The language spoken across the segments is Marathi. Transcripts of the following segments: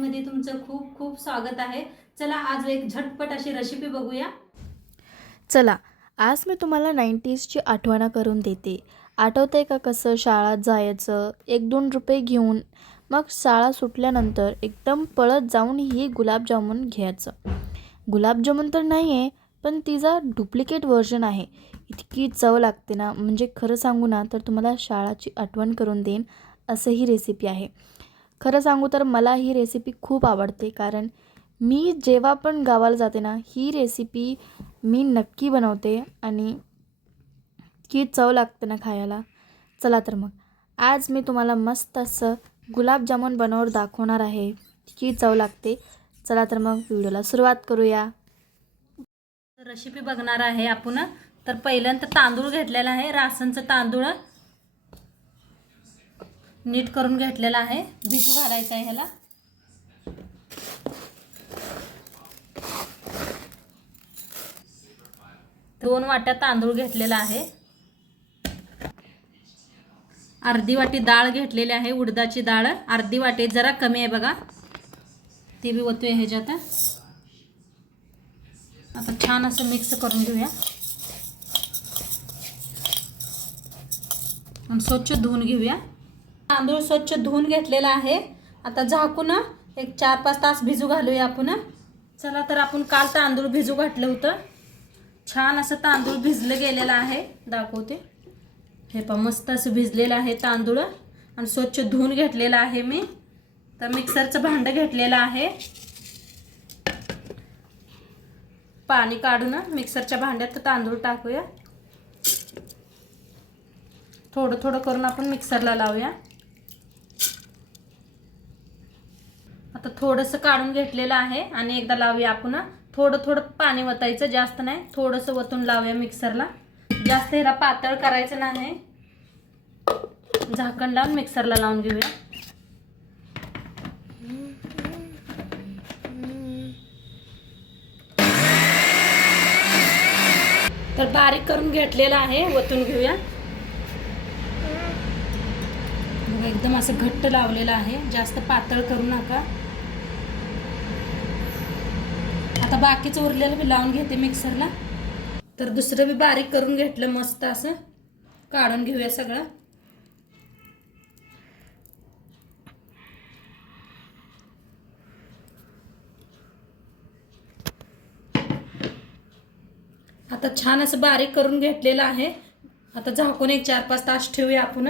मध्ये तुमचं खूप खूप स्वागत आहे। चला आज एक झटपट अशी रेसिपी बघूया। चला आज मी तुम्हाला 90sची आठवण करून देते। आठवतंय का कसं शाळेत जायचं, 1-2 रुपये घेऊन मग शाळा सुटल्यानंतर एकदम पळत जाऊन ही गुलाबजामुन घ्यायचं। गुलाबजामुन तर नाही आहे, पण तिचा डुप्लिकेट व्हर्जन आहे। इतकी चव लागते ना, म्हणजे खरं सांगू ना तर तुम्हाला शाळेची आठवण करून देईन असं ही रेसिपी आहे। खरं सांगू तर मला ही रेसिपी खूप आवडते, कारण मी जेव्हा पण गावाला जाते ना ही रेसिपी मी नक्की बनवते आणि की चव लागते ना खायला। चला तर मग आज मी तुम्हाला मस्त असं गुलाबजामुन बनवून दाखवणार आहे, की चव लागते। चला तर मग व्हिडिओला सुरुवात करूया। रेसिपी बघणार आहे आपण। तर पहिल्यांदा तांदूळ घेतलेला आहे, राशनचं तांदूळ नीट करून घेतलेला आहे, भिजू घालायचं आहे ह्याला। दोन वाट्या तांदूळ घेतलेला आहे, अर्धी वाटी डाळ घेतलेली आहे, उडदाची डाळ अर्धी वाटी, जरा कमी आहे बघा, ते बी ओतूया ह्याच्यात। आता छान असं मिक्स करून घेऊया आणि स्वच्छ धुवून घेऊया। तांदूळ स्वच्छ धुवून घेतलेला आहे, आता झाकून एक 4-5 तास भिजू घालूया आपण। चला तर आपण काल तांदूळ भिजू घातलं होतं, छान असं तांदूळ भिजलं गेलेलं आहे, दाखवते। हे पण मस्त असं भिजलेलं आहे तांदूळ आणि स्वच्छ धुवून घेतलेलं आहे मी। तर मिक्सरचं भांडं घेतलेलं आहे, पाणी काढून मिक्सरच्या भांड्यात तांदूळ टाकूया, थोडं थोडं करून आपण मिक्सरला लावूया। आता थोडंसं काढून घेतलेलं आहे आणि एकदा लावूया आपण। थोडं थोडं पाणी वतायचं, जास्त नाही, थोडंसं वतून लावूया मिक्सरला, जास्त ह्याला पातळ करायचं नाही। झाकण लावून मिक्सरला लावून घेऊया। तर बारीक करून घेतलेला आहे, वतून घेऊया। एकदम असं घट्ट लावलेलं आहे, जास्त पातळ करू नका। आता बाकीचं उरलेलं मी लावून घेते मिक्सरला। तर दुसरं बी बारीक करून घेतलं, मस्त असं काढून घेऊया सगळं। आता छान असं बारीक करून घेतलेलं आहे, आता झाकून एक 4-5 तास ठेवूया आपण।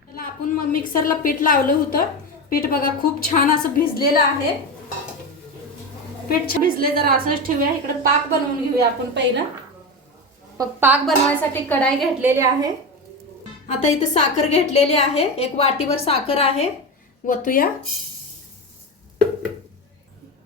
त्याला आपण मग मिक्सरला पीठ लावलं होतं, पीठ बघा खूप छान असं भिजलेलं आहे। पीठ भिजले जरा असंच ठेवूया। इकडे पाक बनवून घेऊया आपण पहिलं। पाक बनवायसाठी कढाई घेतलेली आहे, आता इथे साखर घेतलेली आहे, 1 वाटीवर साखर आहे, वतूया।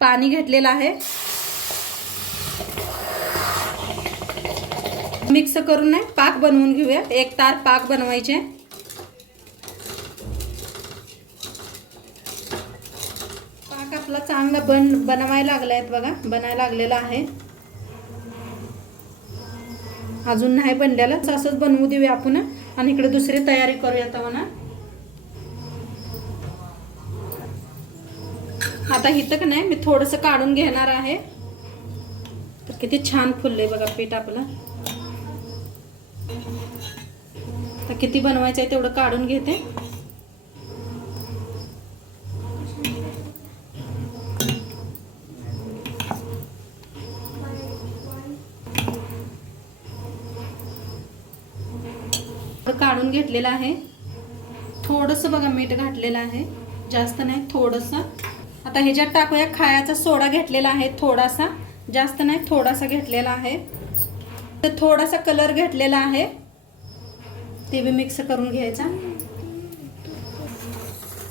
पाणी घेतलेलं आहे, मिक्स करून नाही पाक बनवून घेऊया, 1 तार पाक बनवायचे। पाक आपला चांगला बनवायला लागलाय बघा, बनायला लागलेला आहे, अजून नाही बनलेला, असंच बनवू देऊया आपण आणि इकडे दुसरी तयारी करूया तर म्हणा। आता इथं का नाही मी थोडंसं काढून घेणार आहे, तर किती छान फुललंय बघा पीठ आपलं। तर किती बनवायचं आहे तेवढं काढून घेते। काढून घेतलेलं आहे, थोडंसं बघा मीठ घातलेलं आहे, जास्त नाही, थोडंसं। आता ह्याच्यात टाकूया खायचा सोडा घेतलेला आहे, थोडासा, जास्त नाही, थोडासा घेतलेला आहे। तर थोडासा कलर घेतलेला आहे, ते बी मिक्स करून घ्यायचा।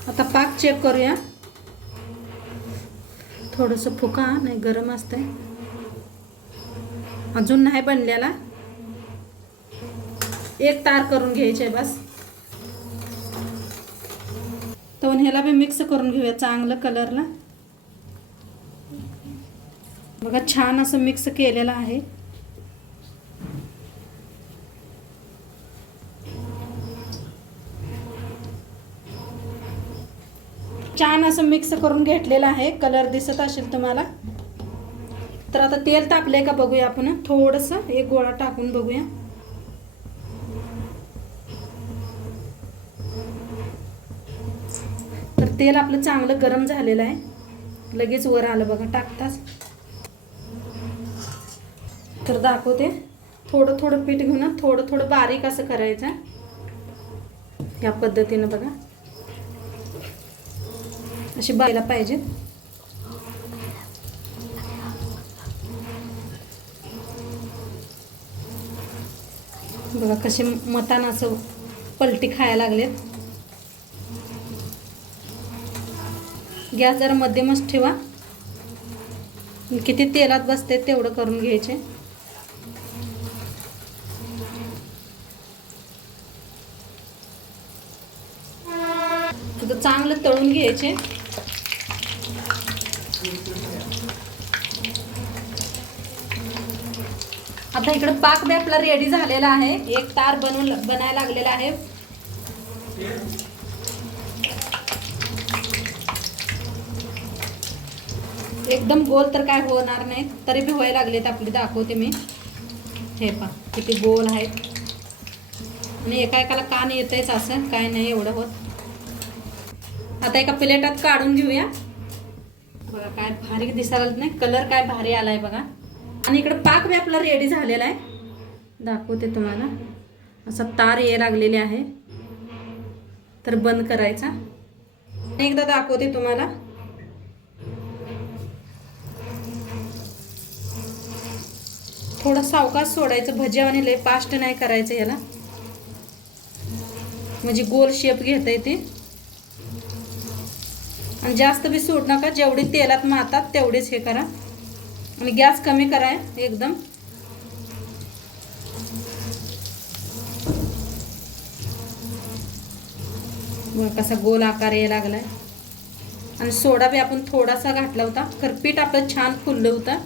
आता पाक चेक करूया, थोडंसं फुका नाही, गरम असते, अजून नाही बनलेला, 1 तार करून घ्यायचे बस। तर ह्याला बी मिक्स करून घेऊया चांगलं कलरला, बघा छान असं मिक्स केलेलं आहे। छान असं मिक्स करून घेतलेलं आहे. कलर दिसत असेल तुम्हाला. तर आता तेल तापलंय का बघूया आपण. थोडंसं एक गोळा टाकून बघूया. तर तेल आपलं चांगलं गरम झालेलं आहे. लगेच वर आलं बघा टाकताच. तर दाखवते. थोडं थोडं पीठ घेऊन थोडं थोडं बारीक असं करायचं. या पद्धतीनं बघा अशी बायला पाहिजे. बघा कसे मतान असं पलटी खायला लागलेत. गॅस जरा मध्यमच ठेवा. किती तेलात बसते तेवढं करून घ्यायचे. आता चांगलं तळून घ्यायचे. आता इकडे पाक बी आपला रेडी झालेला आहे. एक तार बनायला लागलेला आहे. एकदम गोल तर काय होणार नाही, तरी बी व्हायला लागलेत आपली. दाखवते मी. हे पहा किती गोल आहेत. आणि एका एकाला कान येतच असं काय नाही एवढं होत. आता एका प्लेटात काढून घेऊया. बघा काय भारी दिसायला नाही. कलर काय भारी आलाय बघा. आणि इकडे पाक बी आपला रेडी झालेला आहे. दाखवते तुम्हाला. असा तार ये लागलेली आहे. तर बंद करायचा. एकदा दाखवते तुम्हाला. थोडं सावकाश सोडायचं. भज्यावाने लय फास्ट नाही करायचं याला, म्हणजे गोल शेप घेता येते. आणि जास्त बी सोड नका. जेवढी तेलात मातात तेवढेच हे करा. आणि गॅस कमी करा एकदम. बघा कसा गोल आकार यायला लागलाय. आणि सोडा बी आपण थोडासा घातला होता. तर पीठ आपलं छान फुललं होतं.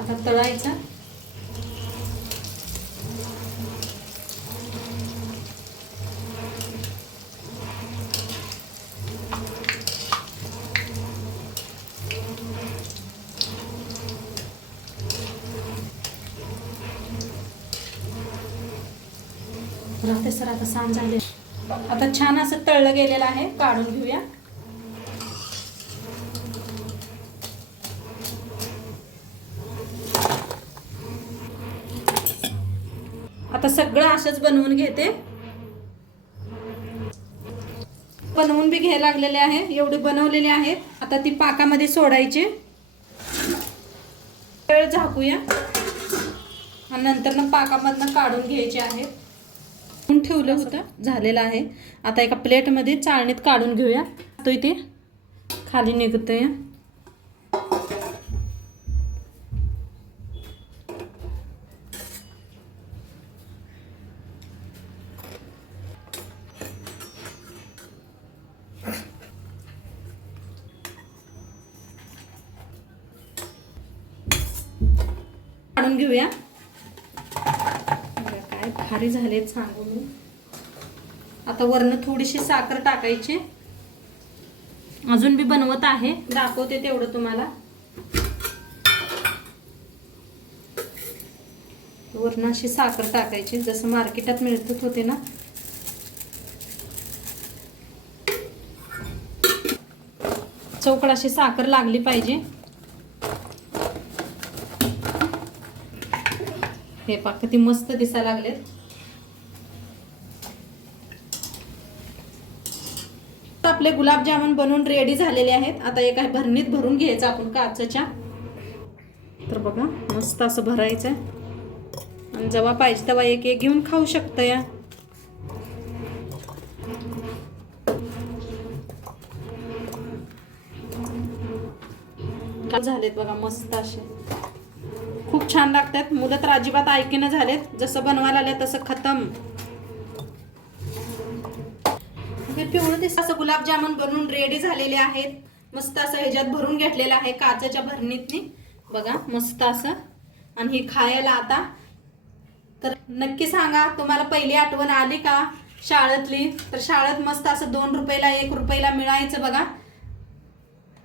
आता तळायचा. राहते सर आता सांग झाले. आता छान असं तळलं गेलेलं आहे. काढून घेऊया. आता सगळं असंच बनवून घेते. बनवून बी घ्यायला लागलेले आहे. एवढे बनवलेले आहेत. आता ती पाकामध्ये सोडायचे. वेळ झाकूया आणि नंतर ना पाकामधनं काढून घ्यायचे आहेत. ठेवलं होतं झालेलं आहे. आता एका प्लेटमध्ये चाळणीत काढून घेऊया. तो इथे खाली निघतोय. काढून घेऊया. काय भारी झाले सांगू मी. आता वरनं थोडीशी साखर टाकायची. अजून बी बनवत आहे. दाखवते तेवढं तुम्हाला. वरनं अशी साखर टाकायची जसं मार्केटात मिळत होते ना. चौकड अशी साखर लागली पाहिजे. हे पहा किती मस्त दिसायला लागलेत. आपले गुलाबजामुन बनवून रेडी झालेले आहेत. आता एका भरणीत भरून घ्यायचं आपण काचेच्या. तर बघा मस्त असं भरायचं. आणि जेव्हा पाहिजे तेव्हा एक एक घेऊन खाऊ शकता या. झालेत बघा मस्त असे. खूप छान लागतात. मुलं तर अजिबात ऐकेना झालेत. जसं बनवायला आले तसं खतम. पिवळं ते असं गुलाबजामुन बनवून रेडी झालेले आहेत। मस्त असं ह्याच्यात भरून घेतलेलं आहे काचेच्या भरणीतनी बघा मस्त असं। आणि हे खायला आता तर नक्की सांगा तुम्हाला पहिली आठवण आली का शाळेतली? तर शाळेत मस्त असं 2 रुपयाला 1 रुपयाला मिळायचं बघा।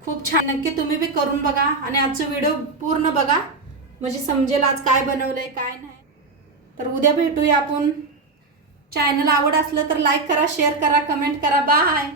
खूप छान, नक्की तुम्ही बी करून बघा आणि आजचा व्हिडिओ पूर्ण बघा म्हणजे समजेल आज काय बनवलंय काय नाही। तर उद्या भेटूया आपण। चॅनल आवड असलं तर लाईक करा, शेअर करा, कमेंट करा। बाय।